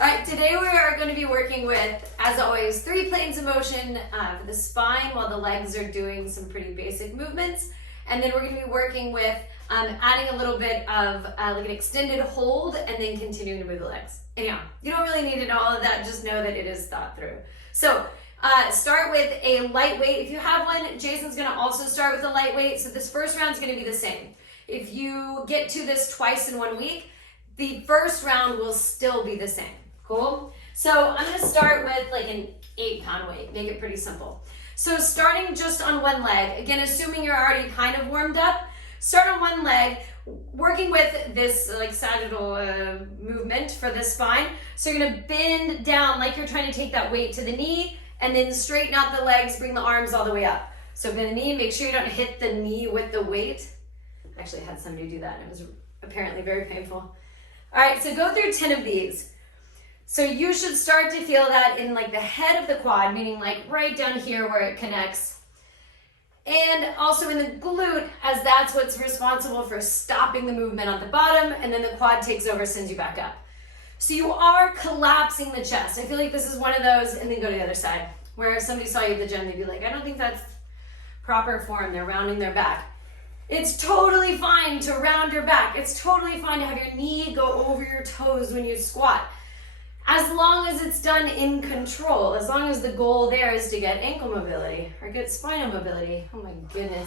All right, today we are going to be working with, as always, 3 planes of motion for the spine while the legs are doing some pretty basic movements. And then we're going to be working with adding a little bit of like an extended hold and then continuing to move the legs. Anyhow, you don't really need to know all of that, just know that it is thought through. So start with a lightweight. If you have one, Jason's going to also start with a lightweight. So this first round is going to be the same. If you get to this twice in 1 week, the first round will still be the same. Cool? So I'm going to start with like an 8-pound weight, make it pretty simple. So starting just on one leg, again, assuming you're already kind of warmed up, start on one leg, working with this like sagittal movement for the spine. So you're going to bend down like you're trying to take that weight to the knee, and then straighten out the legs, bring the arms all the way up. So bend the knee, make sure you don't hit the knee with the weight. I actually had somebody do that, and it was apparently very painful. All right, so go through 10 of these. So you should start to feel that in like the head of the quad, meaning like right down here where it connects. And also in the glute, as that's what's responsible for stopping the movement on the bottom, and then the quad takes over, sends you back up. So you are collapsing the chest. I feel like this is one of those, and then go to the other side, where if somebody saw you at the gym, they'd be like, I don't think that's proper form, they're rounding their back. It's totally fine to round your back. It's totally fine to have your knee go over your toes when you squat. As long as it's done in control, as long as the goal there is to get ankle mobility or get spinal mobility. Oh my goodness,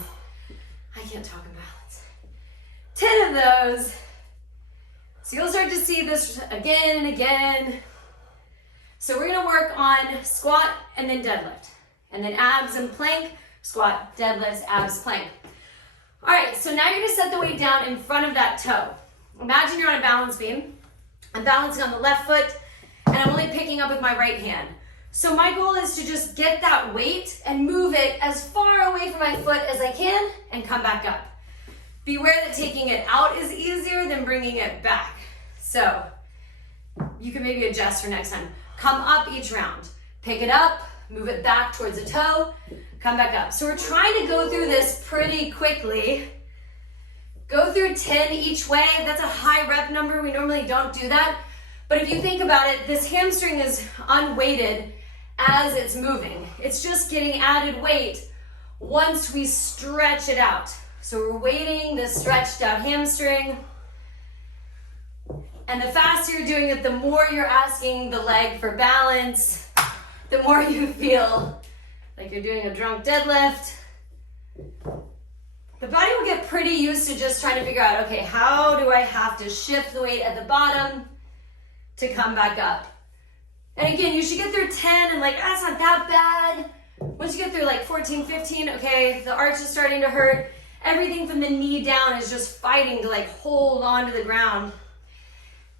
I can't talk in balance. 10 of those. So you'll start to see this again and again. So we're gonna work on squat and then deadlift. And then abs and plank, squat, deadlifts, abs, plank. All right, so now you're gonna set the weight down in front of that toe. Imagine you're on a balance beam. I'm balancing on the left foot, and I'm only picking up with my right hand. So my goal is to just get that weight and move it as far away from my foot as I can and come back up. Beware that taking it out is easier than bringing it back. So you can maybe adjust for next time. Come up each round. Pick it up, move it back towards the toe, come back up. So we're trying to go through this pretty quickly. Go through 10 each way. That's a high rep number. We normally don't do that. But if you think about it, this hamstring is unweighted as it's moving. It's just getting added weight once we stretch it out. So we're weighting this stretched out hamstring. And the faster you're doing it, the more you're asking the leg for balance, the more you feel like you're doing a drunk deadlift. The body will get pretty used to just trying to figure out, okay, how do I have to shift the weight at the bottom to come back up? And again, you should get through 10 and like, that's not that bad. Once you get through like 14, 15, okay, the arch is starting to hurt. Everything from the knee down is just fighting to like hold on to the ground.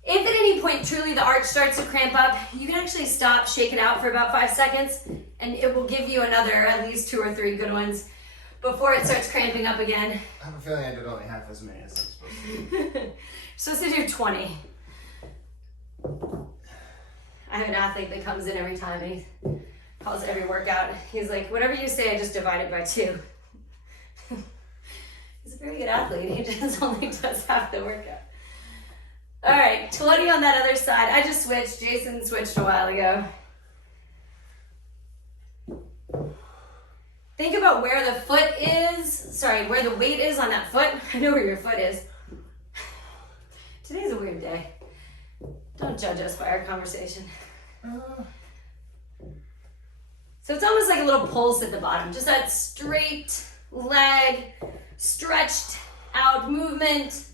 If at any point truly the arch starts to cramp up, you can actually stop, shake it out for about 5 seconds, and it will give you another at least 2 or 3 good ones before it starts cramping up again. I have a feeling I did only half as many as I'm supposed to. You're supposed to do 20. I have an athlete that comes in every time and he calls every workout. He's like, whatever you say, I just divide it by 2. He's a very good athlete. He just only does half the workout. All right, 20 on that other side. I just switched. Jason switched a while ago. Think about where the foot is. Where the weight is on that foot. I know where your foot is. Today's a weird day. Don't judge us by our conversation. So it's almost like a little pulse at the bottom. Just that straight leg, stretched out movement.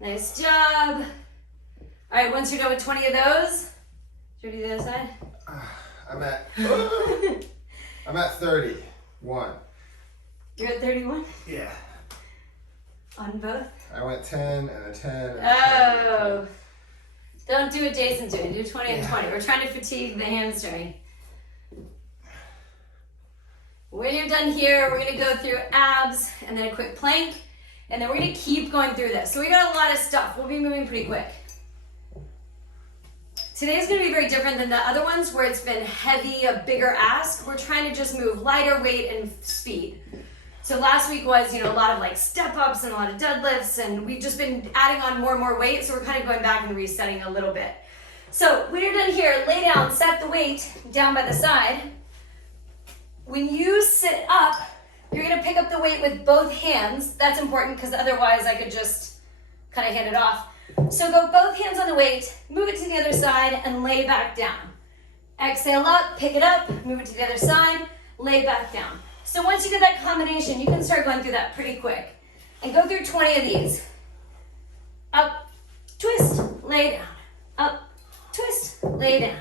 Nice job. All right, once you're done with 20 of those, should we do the other side? I'm at 31. You're at 31? Yeah. On both? I went 10 and a 10 and a 10. Oh. Don't do what Jason's doing. Do 20 and 20. We're trying to fatigue the hamstring. When you're done here, we're going to go through abs and then a quick plank. And then we're going to keep going through this. So we got a lot of stuff. We'll be moving pretty quick. Today's going to be very different than the other ones where it's been heavy, a bigger ask. We're trying to just move lighter weight and speed. So last week was, a lot of like step ups and a lot of deadlifts, and we've just been adding on more and more weight. So we're kind of going back and resetting a little bit. So when you're done here, lay down, set the weight down by the side. When you sit up, you're gonna pick up the weight with both hands. That's important because otherwise I could just kind of hand it off. So go both hands on the weight, move it to the other side, and lay back down. Exhale up, pick it up, move it to the other side, lay back down. So once you get that combination, you can start going through that pretty quick. And go through 20 of these. Up, twist, lay down. Up, twist, lay down.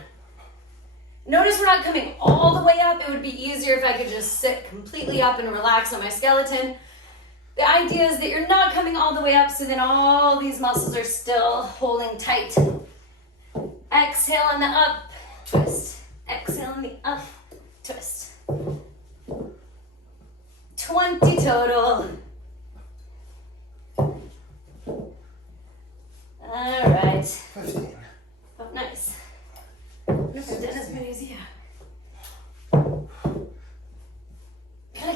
Notice we're not coming all the way up. It would be easier if I could just sit completely up and relax on my skeleton. The idea is that you're not coming all the way up, so then all these muscles are still holding tight. Exhale on the up, twist. Exhale on the up, twist. 20 total. All right. 15. Oh, nice. Never done as many as you. Gotta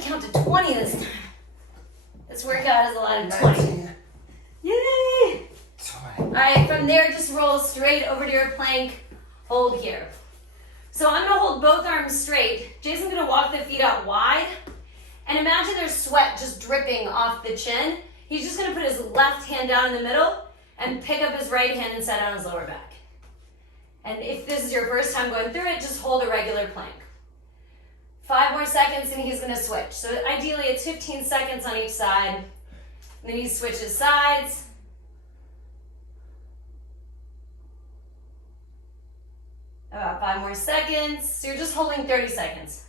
count to 20 this time. This workout has a lot of 20. 19. Yay! 20. All right, from there, just roll straight over to your plank. Hold here. So I'm gonna hold both arms straight. Jason's gonna walk the feet out wide. And imagine there's sweat just dripping off the chin. He's just gonna put his left hand down in the middle and pick up his right hand and set on his lower back. And if this is your first time going through it, just hold a regular plank. 5 more seconds and he's gonna switch. So ideally it's 15 seconds on each side. And then he switches sides. About 5 more seconds. So you're just holding 30 seconds.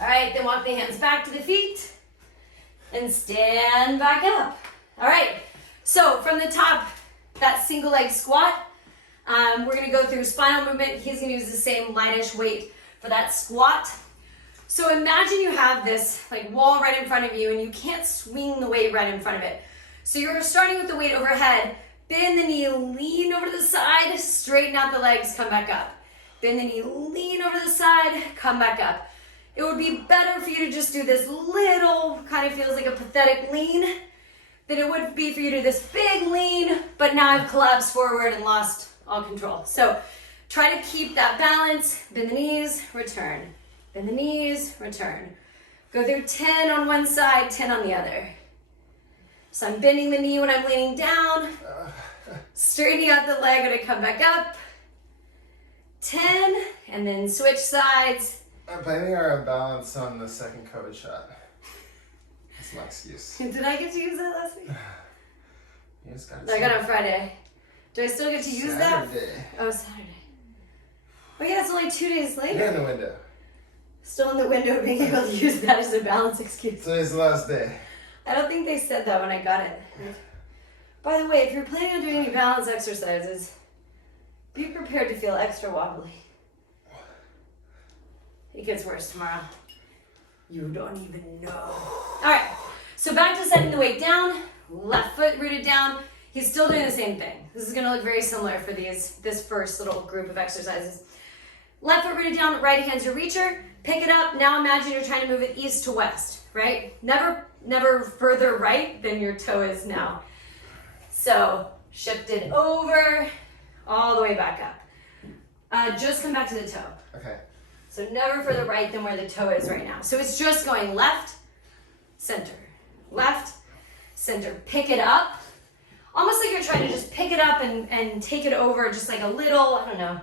All right, then walk the hands back to the feet and stand back up. All right, so from the top, that single leg squat, we're gonna go through spinal movement. He's gonna use the same lightish weight for that squat. So imagine you have this like wall right in front of you and you can't swing the weight right in front of it. So you're starting with the weight overhead, bend the knee, lean over to the side, straighten out the legs, come back up. Bend the knee, lean over to the side, come back up. It would be better for you to just do this little, kind of feels like a pathetic lean, than it would be for you to do this big lean, but now I've collapsed forward and lost all control. So try to keep that balance, bend the knees, return. Bend the knees, return. Go through 10 on one side, 10 on the other. So I'm bending the knee when I'm leaning down, straightening out the leg when I come back up. 10, and then switch sides. I'm blaming our imbalance on the second COVID shot. That's my excuse. Did I get to use that last week? You just got I got it on Friday. Do I still get to use that? Saturday. Oh, Saturday. Oh yeah, it's only 2 days later. You're in the window. Still in the window, being able to use that as a balance excuse. Today's the last day. I don't think they said that when I got it. By the way, if you're planning on doing any balance exercises, be prepared to feel extra wobbly. It gets worse tomorrow. You don't even know. All right, so back to setting the weight down, left foot rooted down. He's still doing the same thing. This is gonna look very similar for this first little group of exercises. Left foot rooted down, right hand's your reacher. Pick it up. Now imagine you're trying to move it east to west, right? Never further right than your toe is now. So shift it over, all the way back up. Just come back to the toe. Okay. So never further right than where the toe is right now. So it's just going left, center, left, center. Pick it up. Almost like you're trying to just pick it up and take it over just like a little, I don't know,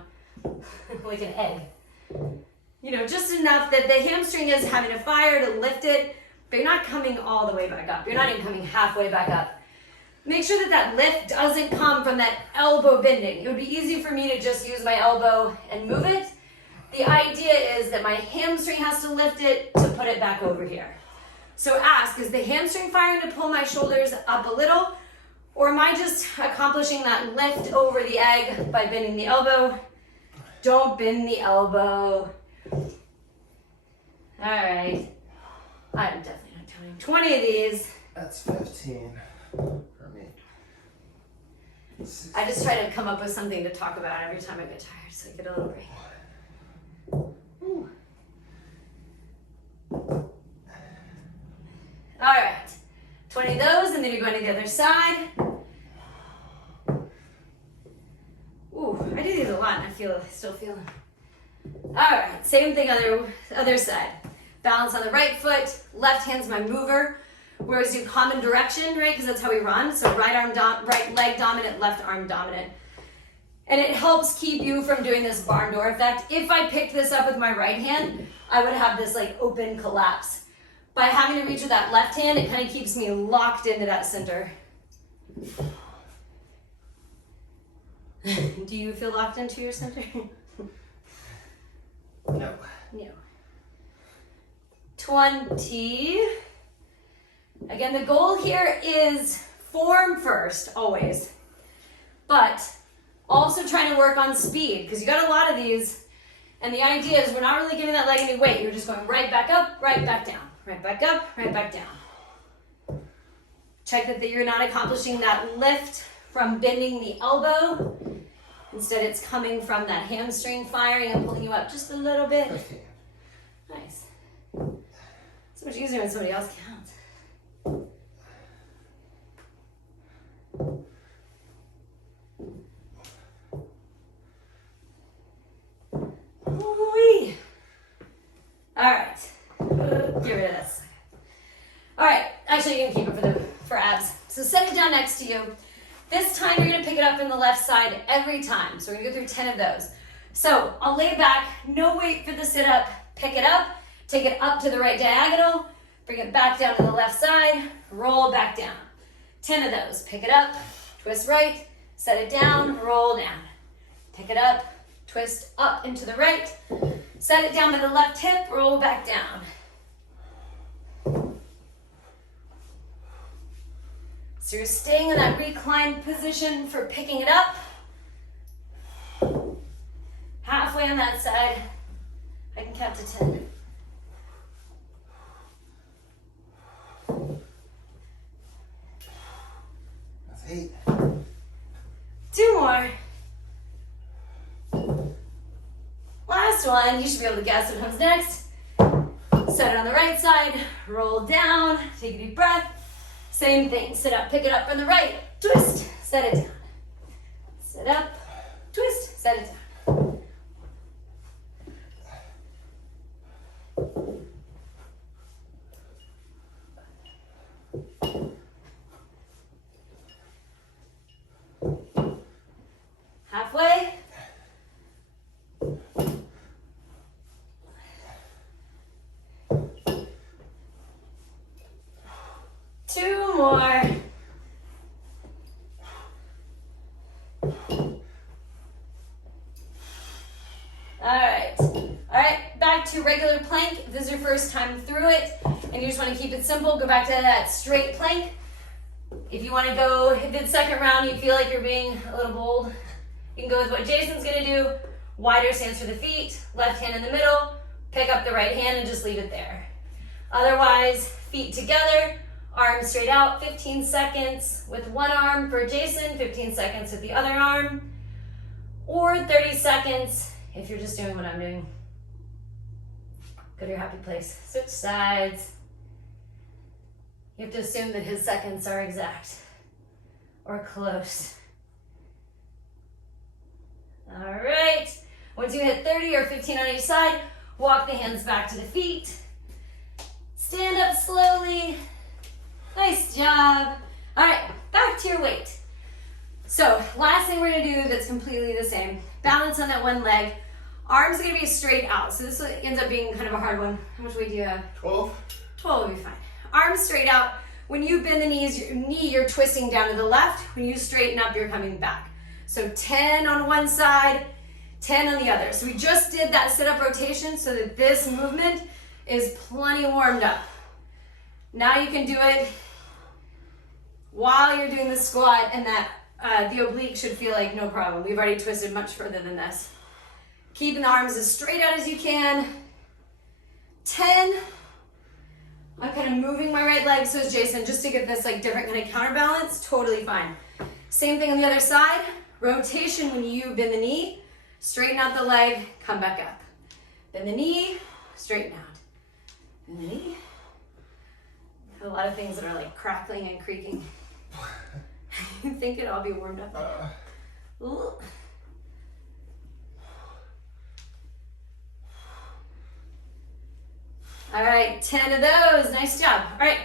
like an egg. You know, just enough that the hamstring is having to fire to lift it, but you're not coming all the way back up. You're not even coming halfway back up. Make sure that that lift doesn't come from that elbow bending. It would be easy for me to just use my elbow and move it. The idea is that my hamstring has to lift it to put it back over here. So ask, is the hamstring firing to pull my shoulders up a little? Or am I just accomplishing that lift over the egg by bending the elbow? Don't bend the elbow. All right. I'm definitely not counting 20 of these. That's 15 for me. I just try to come up with something to talk about every time I get tired so I get a little break. Ooh. All right, 20 of those, and then you're going to the other side. is a lot, and I still feel it. All right, same thing other side. Balance on the right foot, left hand's my mover. We always do common direction, right? Because that's how we run. So right leg dominant, left arm dominant. And it helps keep you from doing this barn door effect. If I picked this up with my right hand, I would have this like open collapse. By having to reach with that left hand, it kind of keeps me locked into that center. Do you feel locked into your center? No. No. 20. Again, the goal here is form first, always. But also trying to work on speed, because you got a lot of these. And the idea is we're not really giving that leg any weight. You're just going right back up, right back down. Right back up, right back down. Check that you're not accomplishing that lift from bending the elbow. Instead, it's coming from that hamstring firing and pulling you up just a little bit. Nice. So much easier when somebody else counts. Ooh-wee. All right. Get rid of this. All right. Actually, you can keep it for abs. So set it down next to you. This time you're gonna pick it up from the left side every time. So we're gonna go through 10 of those. So I'll lay back, no weight for the sit up. Pick it up, take it up to the right diagonal, bring it back down to the left side, roll back down. 10 of those. Pick it up, twist right, set it down, roll down. Pick it up, twist up into the right, set it down by the left hip, roll back down. So you're staying in that reclined position for picking it up. Halfway on that side. I can count to 10. That's 8. 2 more. Last one. You should be able to guess what comes next. Set it on the right side. Roll down. Take a deep breath. Same thing. Sit up. Pick it up from the right. Twist. Set it down. Sit up. Twist. Set it down. Halfway. Two more. All right, back to regular plank. If this is your first time through it and you just want to keep it simple, go back to that straight plank. If you want to go, if it's second round, you feel like you're being a little bold, you can go with what Jason's gonna do. Wider stance for the feet, left hand in the middle, pick up the right hand and just leave it there. Otherwise, feet together, arms straight out, 15 seconds with one arm for Jason, 15 seconds with the other arm, or 30 seconds if you're just doing what I'm doing. Go to your happy place. Switch sides. You have to assume that his seconds are exact or close. All right. Once you hit 30 or 15 on each side, walk the hands back to the feet. Stand up slowly. Nice job. All right, back to your weight. So last thing we're gonna do that's completely the same. Balance on that one leg. Arms are gonna be straight out. So this ends up being kind of a hard one. How much weight do you have? 12. 12 will be fine. Arms straight out. When you bend the knees, you're twisting down to the left. When you straighten up, you're coming back. So 10 on one side, 10 on the other. So we just did that sit-up rotation so that this movement is plenty warmed up. Now you can do it while you're doing the squat, and that the oblique should feel like no problem. We've already twisted much further than this. Keeping the arms as straight out as you can. 10. I'm kind of moving my right leg, so is Jason, just to get this like different kind of counterbalance. Totally fine. Same thing on the other side. Rotation when you bend the knee, straighten out the leg, come back up. Bend the knee, straighten out. Bend the knee. A lot of things that are like crackling and creaking. You think it'll all be warmed up? Ooh. All right, 10 of those. Nice job. All right,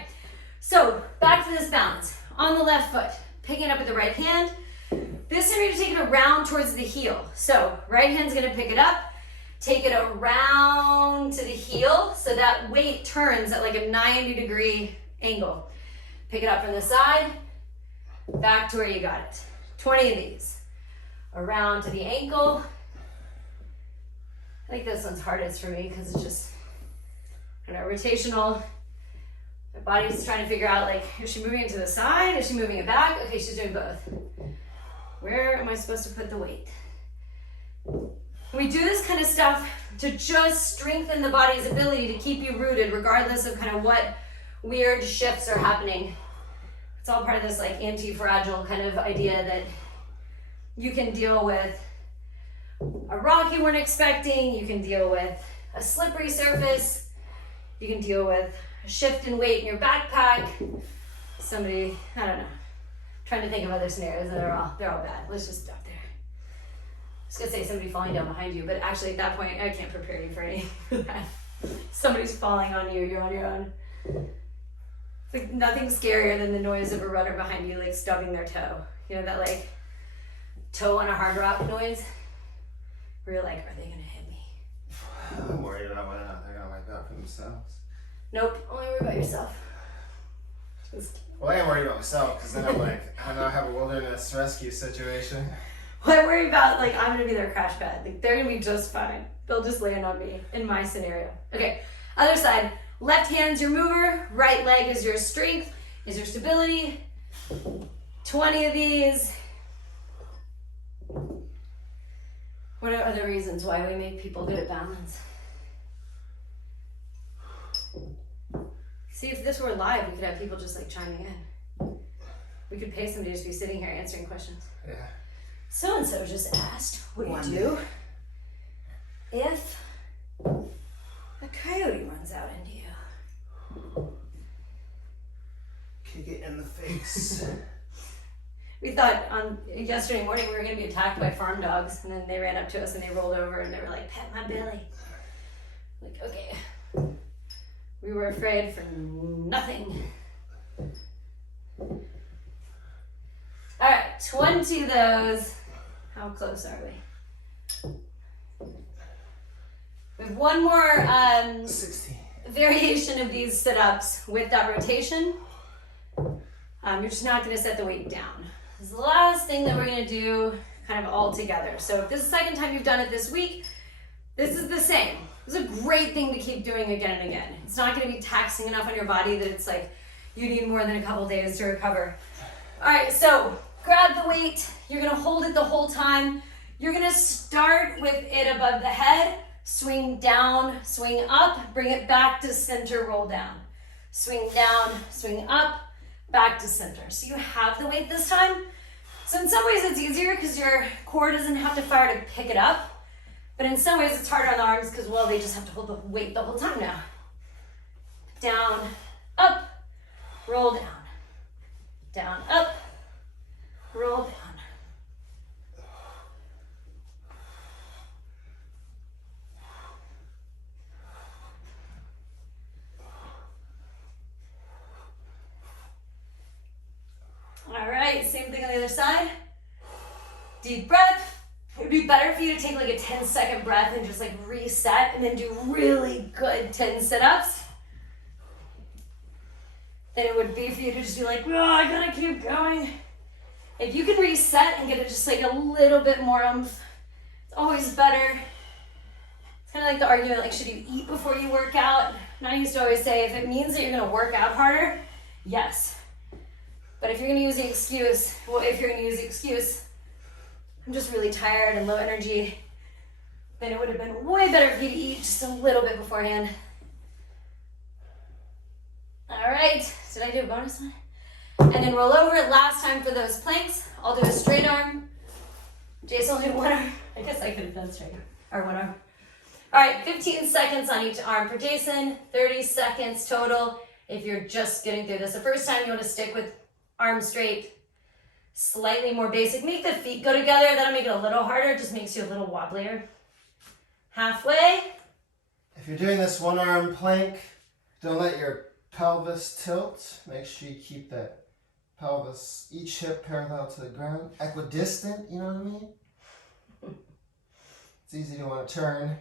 so back to this balance. On the left foot, picking it up with the right hand. This time you're gonna take it around towards the heel. So right hand's gonna pick it up, take it around to the heel so that weight turns at like a 90-degree angle. Pick it up from the side, back to where you got it. 20 of these. Around to the ankle. I think this one's hardest for me because it's just rotational. My body's trying to figure out, like, is she moving it to the side? Is she moving it back? Okay, she's doing both. Where am I supposed to put the weight? We do this kind of stuff to just strengthen the body's ability to keep you rooted regardless of kind of what weird shifts are happening. It's all part of this like anti-fragile kind of idea that you can deal with a rock you weren't expecting, you can deal with a slippery surface, you can deal with a shift in weight in your backpack, somebody, I don't know, trying to think of other scenarios and they're all bad. Let's just stop there. I was gonna say somebody falling down behind you, but actually at that point, I can't prepare you for anything for that. Somebody's falling on you, you're on your own. It's like nothing scarier than the noise of a runner behind you like stubbing their toe. You know that like toe on a hard rock noise? Where you're like, are they gonna hit me? I'm worried about whether or not they're gonna wipe out for themselves. Nope, only worry about yourself. Well, I am worried about myself because then I'm like, I know I have a wilderness rescue situation. Well, I worry about like I'm gonna be their crash pad. Like they're gonna be just fine. They'll just land on me in my scenario. Okay, other side. Left hand's your mover, right leg is your strength, is your stability. 20 of these. What are other reasons why we make people good at balance? See, if this were live, we could have people just like chiming in. We could pay somebody to just be sitting here answering questions. Yeah. So-and-so just asked, what do you do if a coyote runs out into you? Kick it in the face. We thought on yesterday morning we were going to be attacked by farm dogs, and then they ran up to us and they rolled over and they were like, pet my belly. Like, okay. We were afraid for nothing. All right, 20 of those. How close are we? We have one more 16. variation of these sit-ups with that rotation. You're just not going to set the weight down. This is the last thing that we're going to do kind of all together. So if this is the second time you've done it this week, this is the same. This is a great thing to keep doing again and again. It's not going to be taxing enough on your body that it's like you need more than a couple days to recover. All right, so grab the weight. You're going to hold it the whole time. You're going to start with it above the head, swing down, swing up, bring it back to center, roll down. Swing down, swing up, back to center. So you have the weight this time. So in some ways it's easier because your core doesn't have to fire to pick it up. But in some ways it's harder on the arms because, well, they just have to hold the weight the whole time now. Down, up, roll down. Down, up, roll down. All right, same thing on the other side. Deep breath. It would be better for you to take like a 10-second breath and just like reset and then do really good 10 sit-ups than it would be for you to just be like, oh, I gotta keep going. If you can reset and get it just like a little bit more oomph, it's always better. It's kind of like the argument, like, should you eat before you work out? And I used to always say, if it means that you're gonna work out harder, yes. But if you're gonna use the excuse, I'm just really tired and low energy, then it would have been way better for you to eat just a little bit beforehand. All right, did I do a bonus one? And then roll over. Last time for those planks, I'll do a straight arm. Jason will do one arm. I guess I could have done straight or one arm. All right, 15 seconds on each arm for Jason, 30 seconds total if you're just getting through this. The first time you want to stick with arms straight, slightly more basic. Make the feet go together. That'll make it a little harder. It just makes you a little wobblier. Halfway. If you're doing this one arm plank, Don't let your pelvis tilt. Make sure you keep that pelvis, each hip parallel to the ground. Equidistant, you know what I mean? It's easy to want to turn.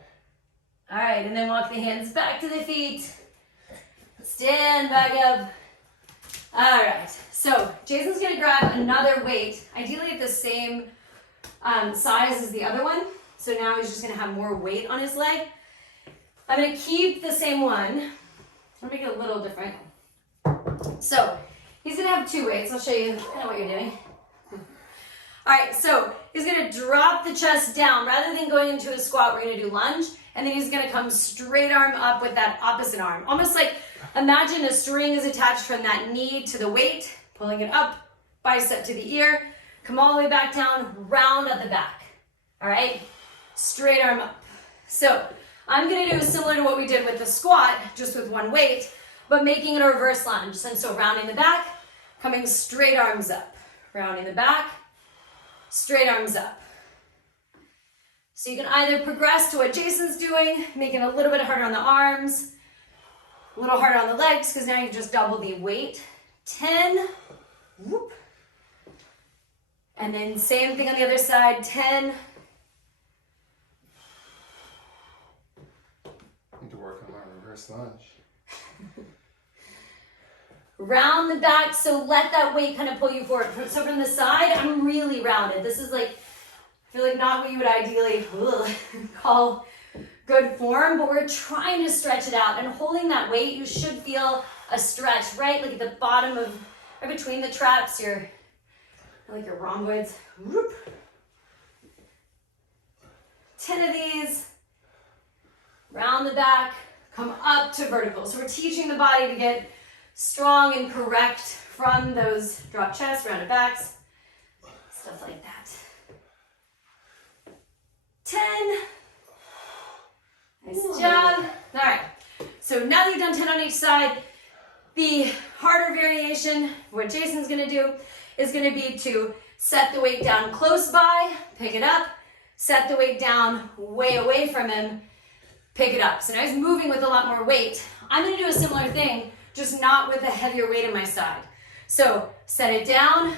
All right, and then walk the hands back to the feet. Stand back up. All right, so Jason's gonna grab another weight, ideally at the same size as the other one. So now he's just gonna have more weight on his leg. I'm gonna keep the same one. I'll make it a little different. So he's gonna have two weights. I'll show you kind of what you're doing. All right, so he's gonna drop the chest down. Rather than going into a squat, we're gonna do lunge, and then he's gonna come straight arm up with that opposite arm. Almost like, imagine a string is attached from that knee to the weight, pulling it up, bicep to the ear, come all the way back down, round at the back. All right, straight arm up. So I'm gonna do similar to what we did with the squat, just with one weight, but making it a reverse lunge. And so rounding the back, coming straight arms up, rounding the back, straight arms up. So you can either progress to what Jason's doing, making it a little bit harder on the arms, a little harder on the legs, because now you've just doubled the weight. 10, whoop. And then same thing on the other side, 10. I need to work on my reverse lunge. Round the back, so let that weight kind of pull you forward. So from the side, I'm really rounded. This is like, I feel like not what you would ideally call good form, but we're trying to stretch it out. And holding that weight, you should feel a stretch, right? Like at the bottom of, right between the traps, like your rhomboids. Whoop. 10 of these. Round the back, come up to vertical. So we're teaching the body to get strong and correct from those drop chests, rounded backs, stuff like that. 10. Nice job. All right. So now that you've done 10 on each side, the harder variation, what Jason's going to do, is going to be to set the weight down close by, pick it up, set the weight down way away from him, pick it up. So now he's moving with a lot more weight. I'm going to do a similar thing, just not with a heavier weight on my side. So set it down,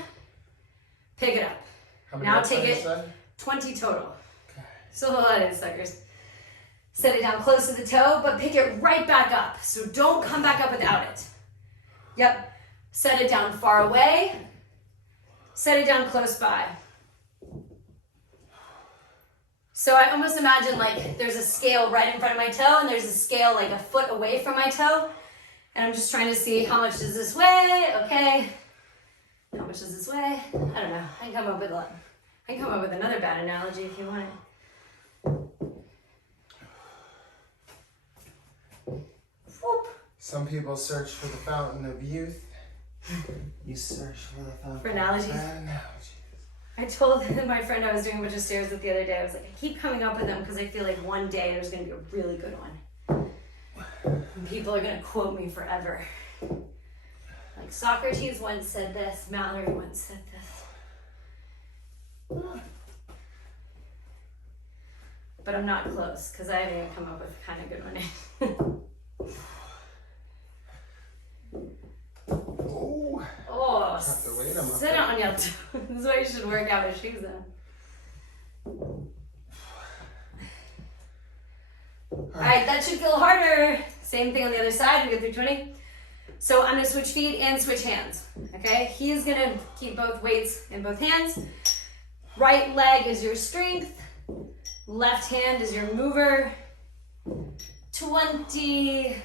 pick it up. How many Now reps take on each it, side? 20 total. Okay. Still a lot of suckers. Set it down close to the toe, but pick it right back up. So don't come back up without it. Yep. Set it down far away. Set it down close by. So I almost imagine like there's a scale right in front of my toe and there's a scale like a foot away from my toe. And I'm just trying to see how much does this weigh? Okay. How much does this weigh? I don't know. I can come up with another bad analogy if you want it. Whoop. Some people search for the fountain of youth. You search for the fountain For analogies? of bad analogies. I told my friend I was doing a bunch of stairs with the other day, I was like, I keep coming up with them because I feel like one day there's going to be a really good one. And people are going to quote me forever. Like Socrates once said this, Mallory once said this. But I'm not close because I haven't even come up with a kind of good one. Oh. Oh, Have to wait 'em up sit there. on your toes. This is why you should work out with shoes on. Alright, that should feel harder. Same thing on the other side, we go through 20. So I'm gonna switch feet and switch hands, okay? He's gonna keep both weights in both hands. Right leg is your strength. Left hand is your mover. 20.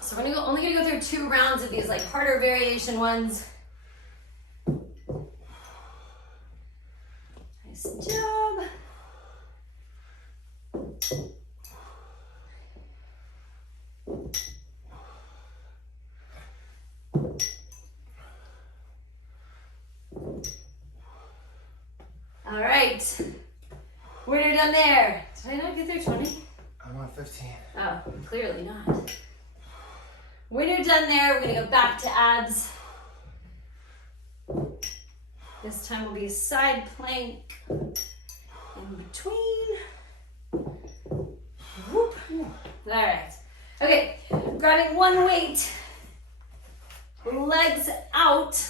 So we're only gonna go through 2 rounds of these like harder variation ones. Nice job. All right, we're done there. Did I not get through 20? I'm on 15. Oh, clearly not. When you're done there, we're gonna go back to abs. This time will be side plank in between. All right. Okay, grabbing one weight, legs out,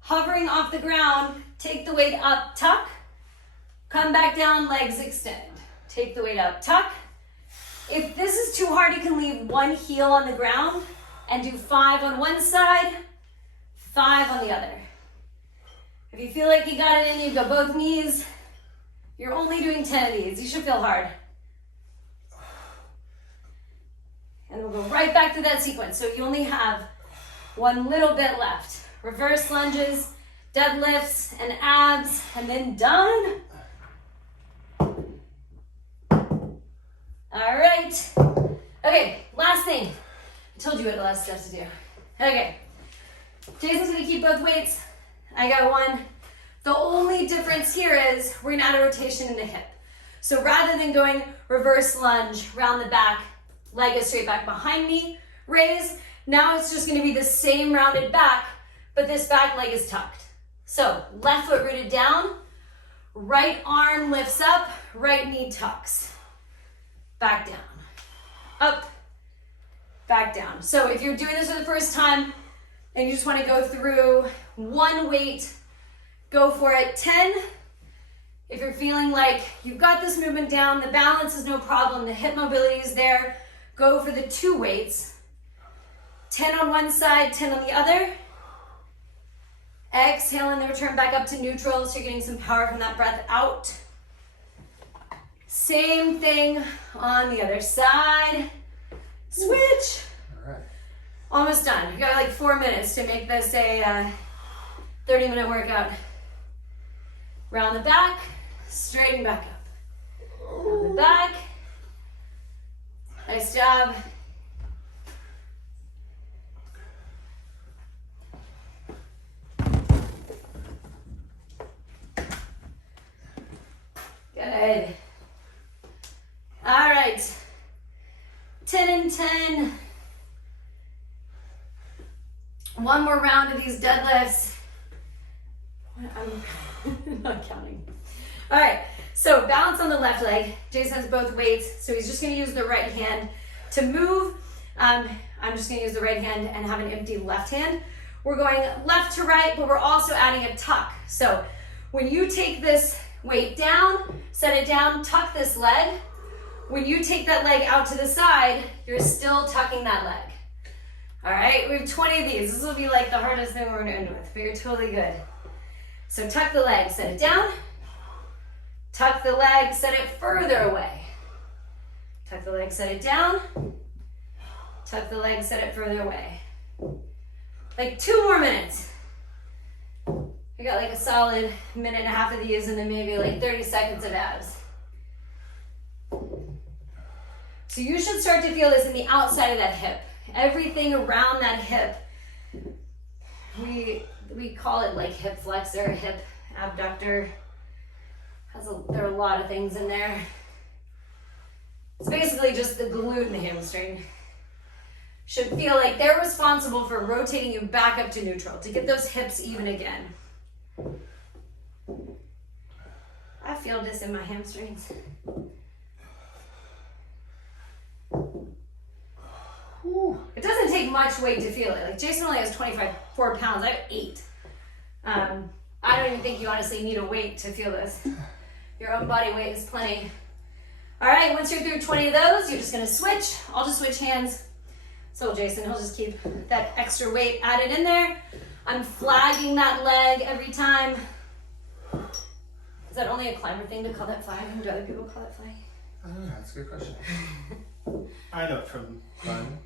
hovering off the ground, take the weight up, tuck, come back down, legs extend. Take the weight up, tuck. If this is too hard, you can leave one heel on the ground and do 5 on one side, 5 on the other. If you feel like you got it in, you go both knees. You're only doing 10 of these. You should feel hard. And we'll go right back to that sequence. So you only have one little bit left. Reverse lunges, deadlifts, and abs, and then done. All right. Okay, last thing. I told you what the last steps to do. Okay. Jason's gonna keep both weights. I got one. The only difference here is we're gonna add a rotation in the hip. So rather than going reverse lunge, round the back, leg is straight back behind me, raise, now it's just gonna be the same rounded back, but this back leg is tucked. So left foot rooted down, right arm lifts up, right knee tucks. Back down, up, back down. So if you're doing this for the first time and you just wanna go through one weight, go for it. 10, if you're feeling like you've got this movement down, the balance is no problem, the hip mobility is there, go for the 2 weights. 10 on one side, 10 on the other. Exhale and then return back up to neutral so you're getting some power from that breath out. Same thing on the other side. Switch. All right. Almost done. We got like 4 minutes to make this a 30-minute workout. Round the back, straighten back up. Round the back. Nice job. Good. All right. 10 and 10. One more round of these deadlifts. I'm not counting. All right, so balance on the left leg. Jason has both weights, so he's just gonna use the right hand to move. I'm just gonna use the right hand and have an empty left hand. We're going left to right, but we're also adding a tuck. So when you take this weight down, set it down, tuck this leg. When you take that leg out to the side, you're still tucking that leg. All right, we have 20 of these. This will be like the hardest thing we're gonna end with, but you're totally good. So tuck the leg, set it down. Tuck the leg, set it further away. Tuck the leg, set it down. Tuck the leg, set it further away. Like 2 more minutes. I got like a solid minute and a half of these and then maybe like 30 seconds of abs. So you should start to feel this in the outside of that hip. Everything around that hip. We call it like hip flexor, hip abductor. There are a lot of things in there. It's basically just the glute and the hamstring. Should feel like they're responsible for rotating you back up to neutral to get those hips even again. I feel this in my hamstrings. Whew. It doesn't take much weight to feel it. Like Jason only has 4 pounds. I have 8. I don't even think you honestly need a weight to feel this. Your own body weight is plenty. All right, once you're through 20 of those, you're just gonna switch. I'll just switch hands. So Jason, he'll just keep that extra weight added in there. I'm flagging that leg every time. Is that only a climber thing to call that flag? Do other people call that flag? I don't know, that's a good question. I know it from Fun.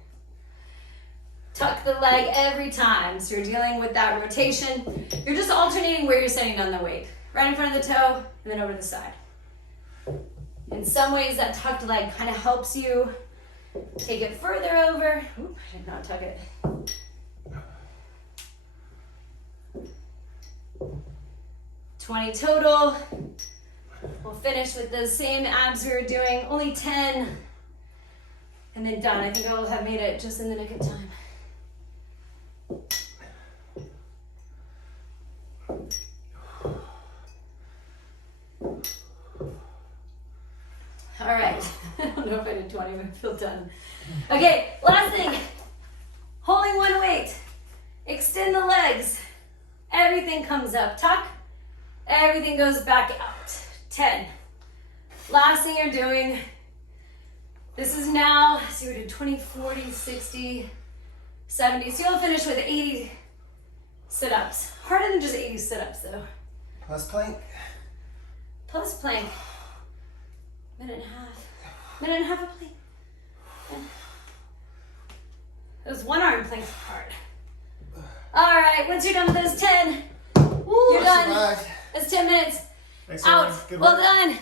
Tuck the leg every time. So you're dealing with that rotation. You're just alternating where you're setting down the weight. Right in front of the toe and then over to the side. In some ways that tucked leg kind of helps you take it further over. Oop, I did not tuck it. $20 total. We'll finish with the same abs we were doing, only 10. And then done. I think I will have made it just in the nick of time. All right. don't know if I did 20, but I feel done. Okay, last thing. Holding one weight. Extend the legs. Everything comes up. Tuck. Everything goes back out. 10. Last thing you're doing. This is now, so we did 20, 40, 60, 70. So you'll finish with 80 sit-ups. Harder than just 80 sit-ups though. Plus plank. Plus plank. Minute and a half. Minute and a half of plank. Those one arm planks are hard. All right, once you're done with those 10, Woo, you're I done. survived. That's 10 minutes. Thanks, Out. everyone. Good Well work. done.